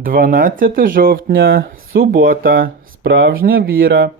12 жовтня, субота, справжня віра.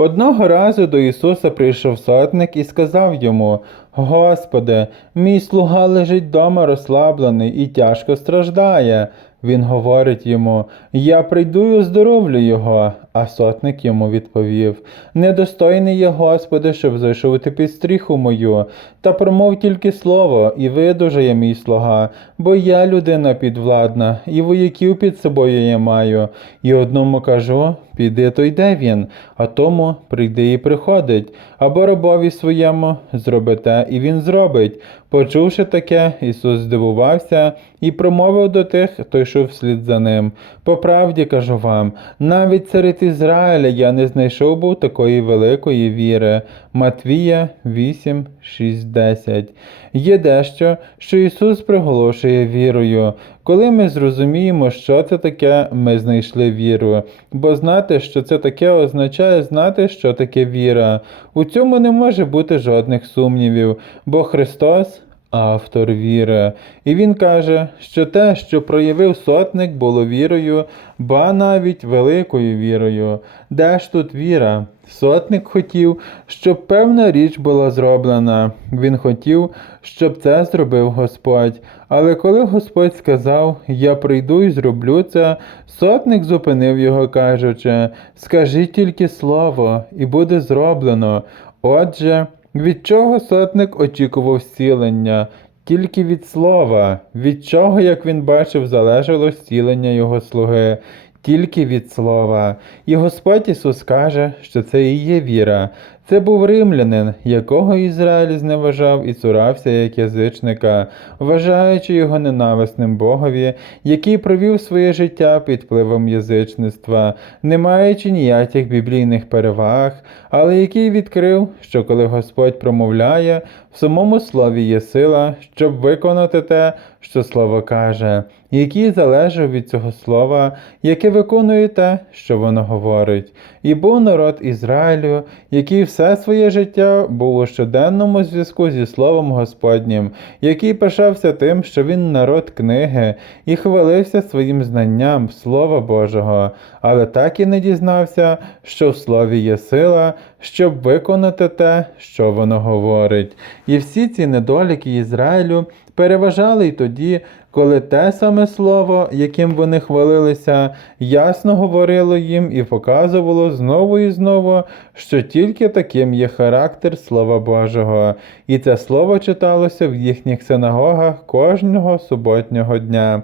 Одного разу до Ісуса прийшов сотник і сказав йому: Господи, мій слуга лежить дома розслаблений і тяжко страждає. Він говорить йому: Я прийду і оздоровлю його. А сотник йому відповів: Недостойний я, Господи, щоб зайшов ти під стріху мою, та промов тільки слово, і видужає мій слуга, бо я людина підвладна, і вояків під собою я маю. І одному кажу: піди, то йде він, а тому прийди і приходить, або рабові своєму зроби те, і він зробить. Почувши таке, Ісус здивувався і промовив до тих, хто йшов вслід за ним. По правді кажу вам, навіть серед Ізраїля я не знайшов був такої великої віри. Матвія 8, 6, 10. Є дещо, що Ісус приголошує вірою. Коли ми зрозуміємо, що це таке, ми знайшли віру. Бо знати, що це таке, означає знати, що таке віра. У цьому не може бути жодних сумнівів, бо Христос автор віри. І він каже, що те, що проявив сотник, було вірою, ба навіть великою вірою. Де ж тут віра? Сотник хотів, щоб певна річ була зроблена. Він хотів, щоб це зробив Господь. Але коли Господь сказав, Я прийду і зроблю це, сотник зупинив його, кажучи, Скажи тільки слово, і буде зроблено. Отже, від чого сотник очікував зцілення? Тільки від слова, від чого, як він бачив, залежало зцілення його слуги, тільки від слова. І Господь Ісус каже, що це і є віра. Це був римлянин, якого Ізраїль зневажав і цурався як язичника, вважаючи його ненависним Богові, який провів своє життя під впливом язичництва, не маючи ніяких біблійних переваг, але який відкрив, що коли Господь промовляє, в самому слові є сила, щоб виконати те, що слово каже, який залежав від цього слова, яке виконує те, що воно говорить. І був народ Ізраїлю, який все своє життя був у щоденному зв'язку зі Словом Господнім, який пишався тим, що він народ книги, і хвалився своїм знанням Слова Божого, але так і не дізнався, що в слові є сила, щоб виконати те, що воно говорить. І всі ці недоліки Ізраїлю переважали й тоді, коли те саме слово, яким вони хвалилися, ясно говорило їм і показувало знову і знову, що тільки таким є характер Слова Божого, і це слово читалося в їхніх синагогах кожного суботнього дня.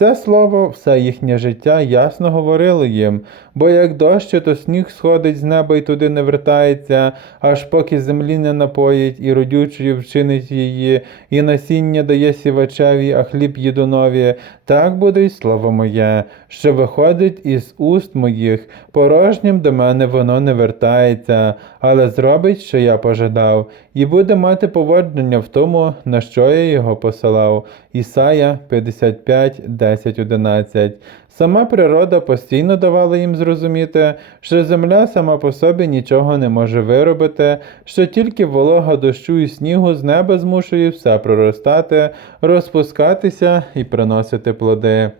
Це слово все їхнє життя ясно говорило їм, бо як дощ, то сніг сходить з неба і туди не вертається, аж поки землі не напоїть, і родючою вчинить її, і насіння дає сівачеві, а хліб їдунові, так буде й слово моє, що виходить із уст моїх, порожнім до мене воно не вертається, але зробить, що я пожадав, і буде мати поводження в тому, на що я його посилав. Ісая 55, 10, 11. Сама природа постійно давала їм зрозуміти, що земля сама по собі нічого не може виробити, що тільки волога дощу і снігу з неба змушує все проростати, розпускатися і приносити плоди.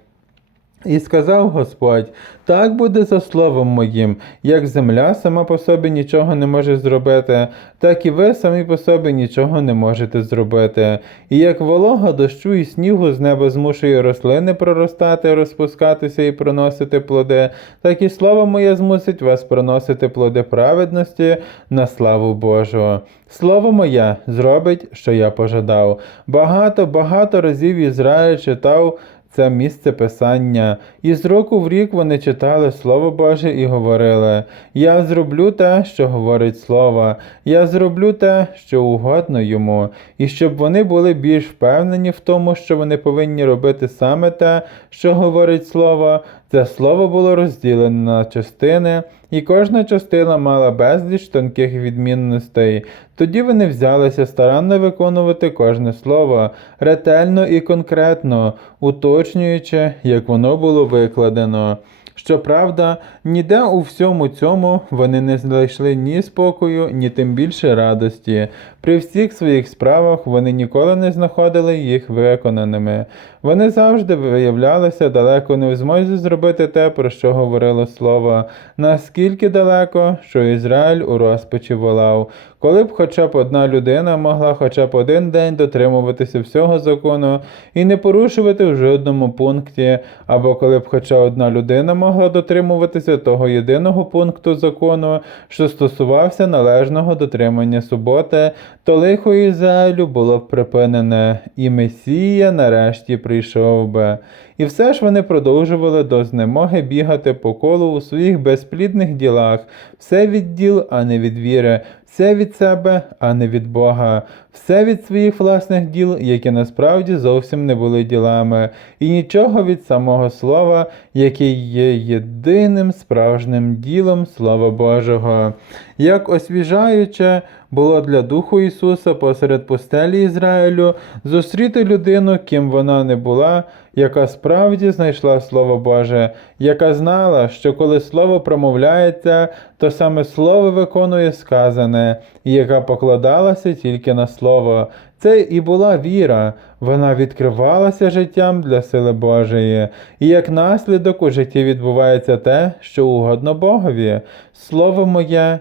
І сказав Господь: так буде за словом моїм, як земля сама по собі нічого не може зробити, так і ви самі по собі нічого не можете зробити. І як волога дощу і снігу з неба змушує рослини проростати, розпускатися і приносити плоди, так і слово моє змусить вас приносити плоди праведності на славу Божу. Слово моє зробить, що я пожадав. Багато, багато разів Ізраїль читав це місце писання, і з року в рік вони читали Слово Боже і говорили: Я зроблю те, що говорить Слово, я зроблю те, що угодно йому, і щоб вони були більш впевнені в тому, що вони повинні робити саме те, що говорить Слово, це слово було розділене на частини, і кожна частина мала безліч тонких відмінностей. Тоді вони взялися старанно виконувати кожне слово, ретельно і конкретно, уточнюючи, як воно було викладено. Щоправда, ніде у всьому цьому вони не знайшли ні спокою, ні тим більше радості. При всіх своїх справах вони ніколи не знаходили їх виконаними. Вони завжди виявлялися далеко не в змозі зробити те, про що говорило слово, наскільки далеко, що Ізраїль у розпачі волав. Коли б хоча б одна людина могла хоча б один день дотримуватися всього закону і не порушувати в жодному пункті, або коли б хоча одна людина могла дотримуватися того єдиного пункту закону, що стосувався належного дотримання суботи, то лихо Ізраїлю було б припинене, і Месія нарешті прийшов би. І все ж вони продовжували до знемоги бігати по колу у своїх безплідних ділах, все від діл, а не від віри, все від себе, а не від Бога, все від своїх власних діл, які насправді зовсім не були ділами, і нічого від самого слова, яке є єдиним справжнім ділом Слова Божого. Як освіжаюче було для Духу Ісуса посеред пустелі Ізраїлю зустріти людину, ким вона не була, яка справді знайшла Слово Боже, яка знала, що коли Слово промовляється, то саме Слово виконує сказане, і яка покладалася тільки на Слово. Це і була віра, вона відкривалася життям для сили Божої, і як наслідок у житті відбувається те, що угодно Богові. Слово моє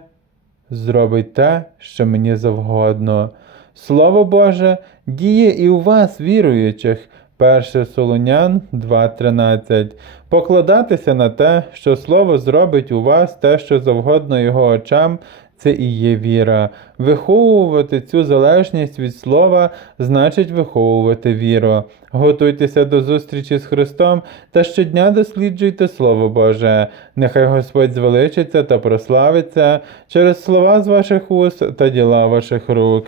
зробить те, що мені завгодно. Слово Боже діє і у вас, віруючих. 1 Солонян 2.13. Покладатися на те, що Слово зробить у вас те, що завгодно його очам, це і є віра. Виховувати цю залежність від слова значить виховувати віру. Готуйтеся до зустрічі з Христом та щодня досліджуйте Слово Боже. Нехай Господь звеличиться та прославиться через слова з ваших уст та діла ваших рук.